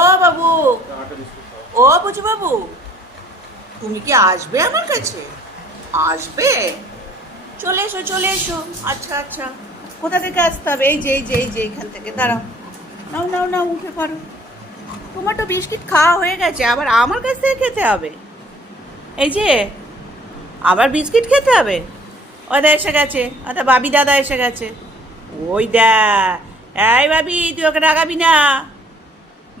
ও বাবু, ও বুঝি বাবু, তুমি কি আসবে আমার কাছে? আসবে? চলে এসো চলে এসো। আচ্ছা আচ্ছা, কোথা থেকে আসতে হবে? এই যে এখান থেকে দাঁড়াও। নাও নাও নাও, উঠে পড়ো। তোমার তো বিস্কিট খাওয়া হয়ে গেছে, আবার আমার কাছ থেকে খেতে হবে? এই যে, আবার বিস্কিট খেতে হবে? ওদা এসে গেছে, ওদা বাবি দাদা এসে গেছে। ওই দা, এই বাবি তুই ওকে রাগাবি না।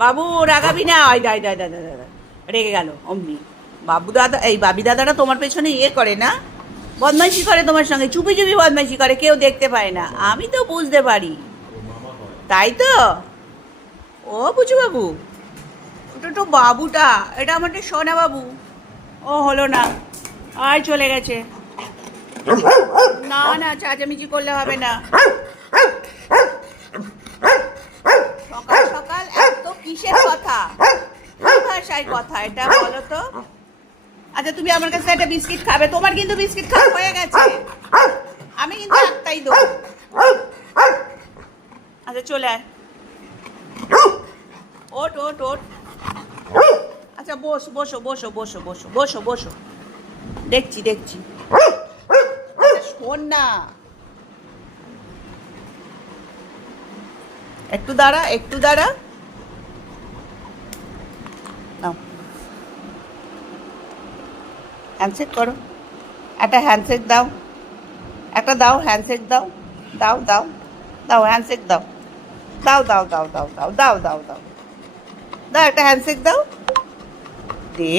বাবু রাগাবি না। ওই দা দা দা দা, রেগে গেল অমনি। বাবু দাদা, এই বাবি দাদাটা তোমার পেছনে ইয়ে করে না, বদমাইশি করে তোমার সঙ্গে, চুপি চুপি বদমাইশি করে, কেউ দেখতে পায় না, আমি তো বুঝতে পারি। তাই তো? ও বুঝু বাবু, ওটা তো বাবুটা, এটা আমাদের সোনা বাবু। ও হলো না, আর চলে গেছে। না না, চেঁচামেচি করলে হবে না। সকাল সকাল এত কিসের কথা? কি ভাষায় কথা এটা বলো তো? আচ্ছা, তুমি আমার কাছে একটা বিস্কিট খাবে? তোমার কিন্তু বিস্কিট খাওয়া হয়ে গেছে, আমি কিন্তু একটাই দেবো। আচ্ছা চলে আয়, ওট ওট ওট। আচ্ছা বসো বসো বসো বসো বসো বসো বসো, দেখছি দেখছি। আচ্ছা শোন না, একটু দাঁড়া একটু দাঁড়া। নাও, হ্যান্ডশেক করো, একটা হ্যান্ডশেক দাও, একটা দাও হ্যান্ডশেক দাও, দাও দাও দাও হ্যান্ডশেক দাও, দাও দাও দাও দাও দাও দাও দাও দাও দাও, একটা হ্যান্ডশেক দাও। দে,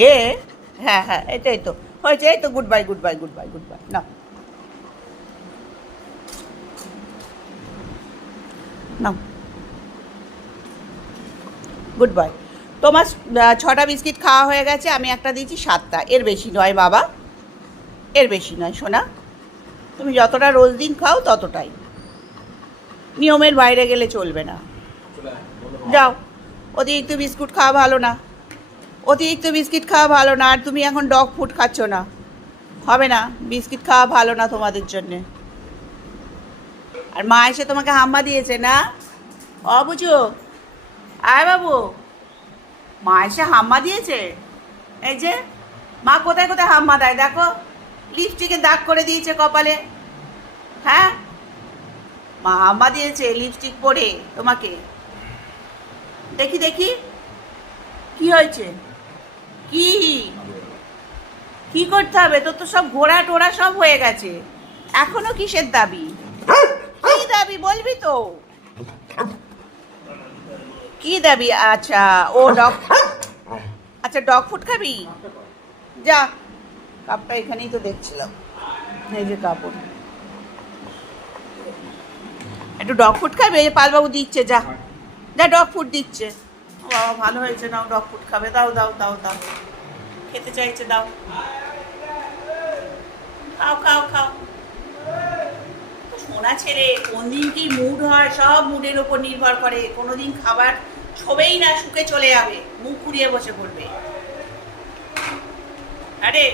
হ্যাঁ হ্যাঁ, এটাই তো হয়েছে, এই তো, goodbye goodbye goodbye goodbye. নাও নাও, গুড বাই। তোমার 6টা বিস্কিট খাওয়া হয়ে গেছে, আমি একটা দিয়েছি 7টা, এর বেশি নয় বাবা, এর বেশি নয় সোনা। তুমি যতটা রোজ দিন খাও ততটাই, নিয়মের বাইরে গেলে চলবে না। যাও, অতিরিক্ত বিস্কুট খাওয়া ভালো না, অতিরিক্ত বিস্কিট খাওয়া ভালো না। আর তুমি এখন ডগ ফুড খাচ্ছ না, হবে না, বিস্কিট খাওয়া ভালো না তোমাদের জন্যে। আর মা এসে তোমাকে হাম্মা দিয়েছে না? বুঝো, আয় বাবু, মা এসে হাম্মা দিয়েছে। এই যে, মা কোথায় কোথায় হাম্মা দেয় দেখো, লিপস্টিকে দাগ করে দিয়েছে কপালে। হ্যাঁ, মা হাম্মা দিয়েছে লিপস্টিক পরে তোমাকে। দেখি দেখি, কি হয়েছে? কি কি করতে হবে? তোর তো সব ঘোড়া টোড়া সব হয়ে গেছে, এখনো কিসের দাবি? কি দাবি বলবি তো? কি দাবি? আচ্ছা, ও ডগ, আচ্ছা ডগ ফুড খাবি? যা, কাপটা এখানেই তো দেখছিলাম, এই যে কাপড়, একটু ডগ ফুড খাবে? এই যে পালবাবু দিচ্ছে, যা যা, ডগ ফুড দিচ্ছে। ও বাবা, ভালো হয়েছে, নাও ডগ ফুড খাবে, দাও দাও দাও দাও, খেতে চাইছে, দাও, খাও খাও খাও। সোনা ছেলে, কোন দিন কি মুড হয় সব মুডের ওপর নির্ভর করে, কোনোদিন খাবার ছবেই না, শুকে চলে যাবে, মুখ কুড়িয়ে বসে পড়বে। আরে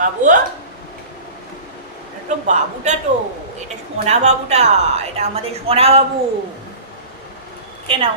বাবু, তো বাবুটা তো, এটা সোনা বাবুটা, এটা আমাদের সোনা বাবু, খেয়ে নাও।